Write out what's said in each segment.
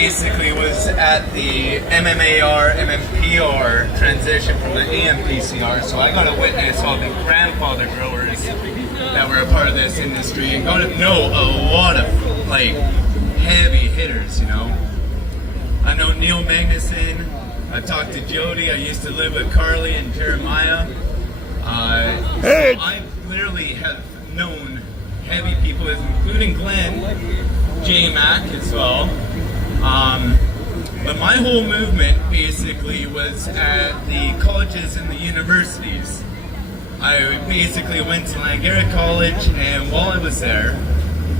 basically was at the MMAR, MMPR transition from the AMPCR, so I got to witness all the grandfather growers that were a part of this industry and got to know a lot of like heavy hitters, you know. I know Neil Magnuson, I talked to Jody, I used to live with Carly and Jeremiah. So I literally have known heavy people, including Glenn, J-Mac as well. But my whole movement basically was at the colleges and the universities. I basically went to Langara College, and while I was there,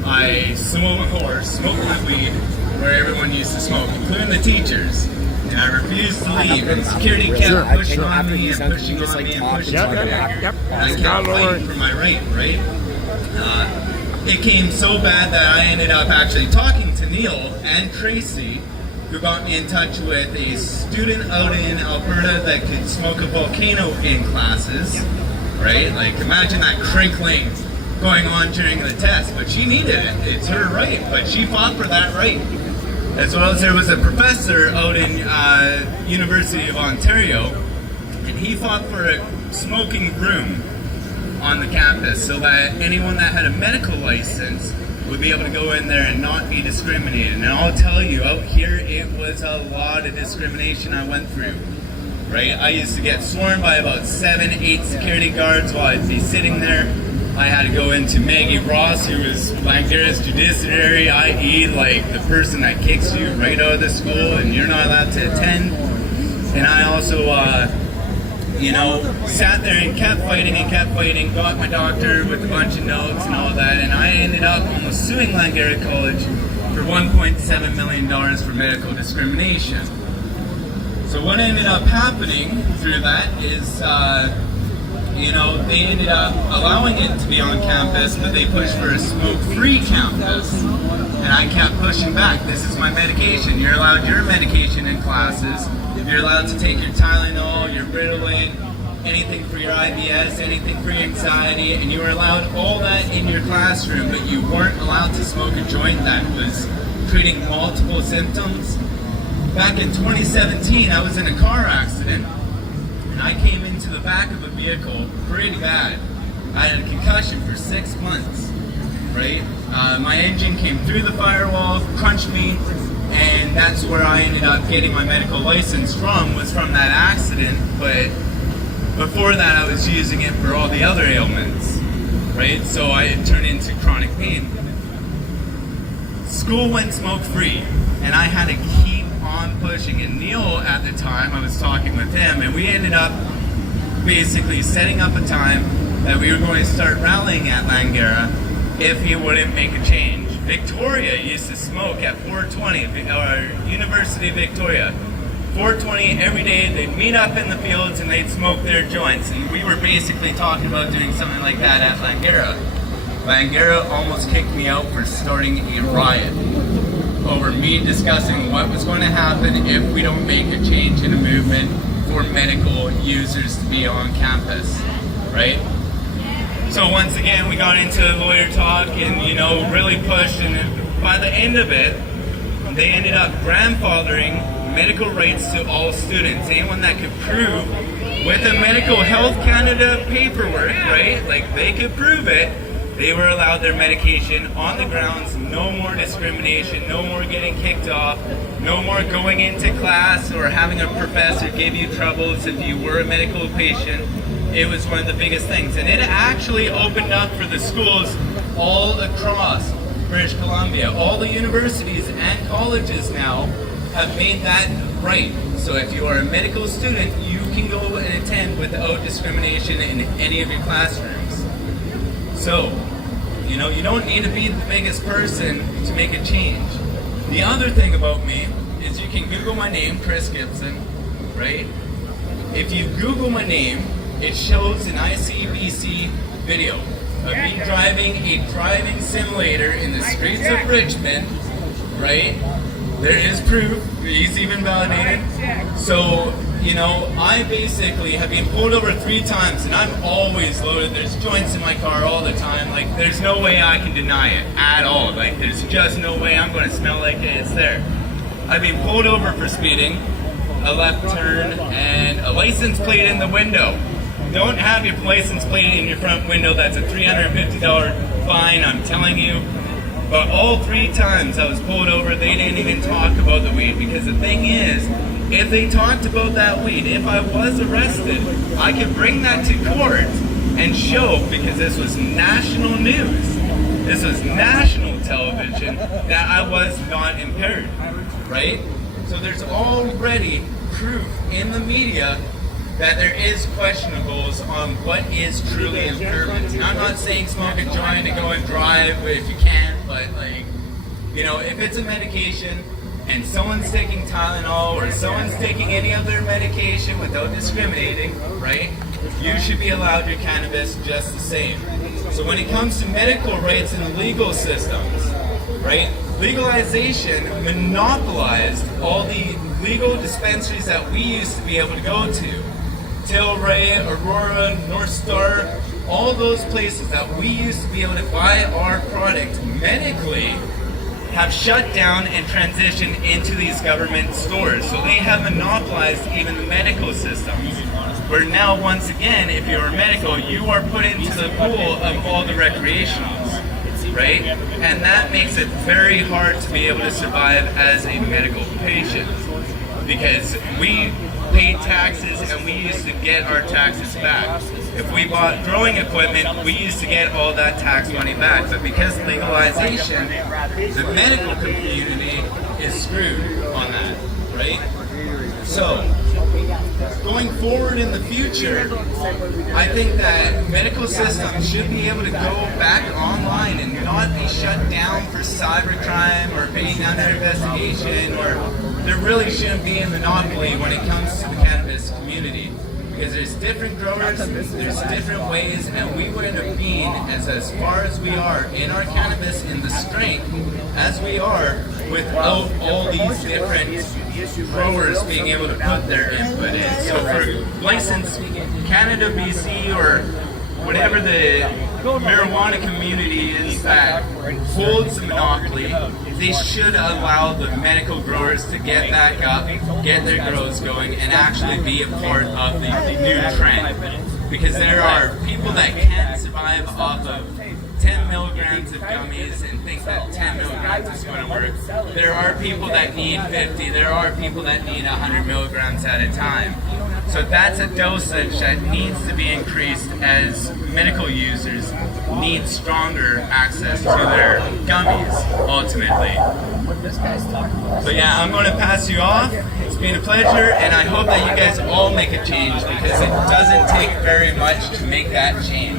I smoked my weed where everyone used to smoke, including the teachers. And I refused to leave, and security kept pushing on me and pushing on me and pushing on me. And I kept fighting for my right? It came so bad that I ended up actually talking to Neil and Tracy, who got me in touch with a student out in Alberta that could smoke a volcano in classes, right? Like, imagine that crinkling going on during the test, but she needed it. It's her right, but she fought for that right. As well as there was a professor out in University of Ontario, and he fought for a smoking room on the campus so that anyone that had a medical license would be able to go in there and not be discriminated. And I'll tell you, out here it was a lot of discrimination I went through, right? I used to get sworn by about 7, 8 security guards while I'd be sitting there. I had to go into Maggie Ross, who was Langara's judiciary, i.e. like the person that kicks you right out of the school and you're not allowed to attend. And I also sat there and kept fighting, got my doctor with a bunch of notes and all that, and I ended up almost suing Langara College for $1.7 million for medical discrimination. So what ended up happening through that is, they ended up allowing it to be on campus, but they pushed for a smoke-free campus. And I kept pushing back. This is my medication. You're allowed your medication in classes. You're allowed to take your Tylenol, your Ritalin, anything for your IBS, anything for your anxiety, and you were allowed all that in your classroom, but you weren't allowed to smoke a joint that was treating multiple symptoms. Back in 2017, I was in a car accident, and I came into the back of a vehicle pretty bad. I had a concussion for 6 months, right? My engine came through the firewall, crunched me, and that's where I ended up getting my medical license from, was from that accident. But before that, I was using it for all the other ailments, right? So I had turned into chronic pain. School went smoke-free, and I had to keep on pushing. And Neil, at the time, I was talking with him, and we ended up basically setting up a time that we were going to start rallying at Langara if he wouldn't make a change. Victoria used to smoke at 420, or University of Victoria. 420 every day, they'd meet up in the fields and they'd smoke their joints. And we were basically talking about doing something like that at Langara. Langara almost kicked me out for starting a riot over me discussing what was going to happen if we don't make a change in a movement for medical users to be on campus, right? So once again, we got into lawyer talk and, really pushed, and by the end of it, they ended up grandfathering medical rights to all students. Anyone that could prove with a Medical Health Canada paperwork, right, like they could prove it, they were allowed their medication on the grounds, no more discrimination, no more getting kicked off, no more going into class or having a professor give you troubles if you were a medical patient. It was one of the biggest things, and it actually opened up for the schools all across British Columbia. All the universities and colleges now have made that right. So if you are a medical student, you can go and attend without discrimination in any of your classrooms. So, you don't need to be the biggest person to make a change. The other thing about me is you can Google my name, Chris Gibson, right? If you Google my name, it shows an ICBC video of me driving a driving simulator in the streets of Richmond, right? There is proof, he's even validated. So, I basically have been pulled over 3 times and I'm always loaded. There's joints in my car all the time. Like, there's no way I can deny it at all. Like, there's just no way I'm going to smell like it's there. I've been pulled over for speeding, a left turn, and a license plate in the window. Don't have your license plate in your front window. That's a $350 fine, I'm telling you. But all 3 times I was pulled over, they didn't even talk about the weed, because the thing is, if they talked about that weed, if I was arrested, I could bring that to court and show, because this was national news, this was national television, that I was not impaired, right? So there's already proof in the media that there is questionables on what is truly impairment. And I'm not saying smoke a joint and go and drive if you can, but like, you know, if it's a medication and someone's taking Tylenol or someone's taking any other medication without discriminating, right, you should be allowed your cannabis just the same. So when it comes to medical rights in the legal systems, right, legalization monopolized all the legal dispensaries that we used to be able to go to. Tilray, Aurora, North Star, all those places that we used to be able to buy our product medically have shut down and transitioned into these government stores. So they have monopolized even the medical systems. Where now, once again, if you're medical, you are put into the pool of all the recreationals, right? And that makes it very hard to be able to survive as a medical patient. Because we paid taxes and we used to get our taxes back. If we bought growing equipment, we used to get all that tax money back. But because of legalization, the medical community is screwed on that, right? So, going forward in the future, I think that medical systems should be able to go back online and not be shut down for cybercrime or being under investigation, or there really shouldn't be a monopoly when it comes to the cannabis community. Because there's different growers, there's different ways, and we wouldn't have been as far as we are in our cannabis, in the strength as we are, without all these different growers being able to put their input in. So for license Canada, BC, or whatever the marijuana community is that holds the monopoly, they should allow the medical growers to get back up, get their grows going, and actually be a part of the new trend. Because there are people that can't survive off of 10 milligrams of gummies and think that 10 milligrams is going to work. There are people that need 50, there are people that need 100 milligrams at a time. So that's a dosage that needs to be increased as medical users need stronger access to their gummies, ultimately. So yeah, I'm going to pass you off. It's been a pleasure, and I hope that you guys all make a change, because it doesn't take very much to make that change.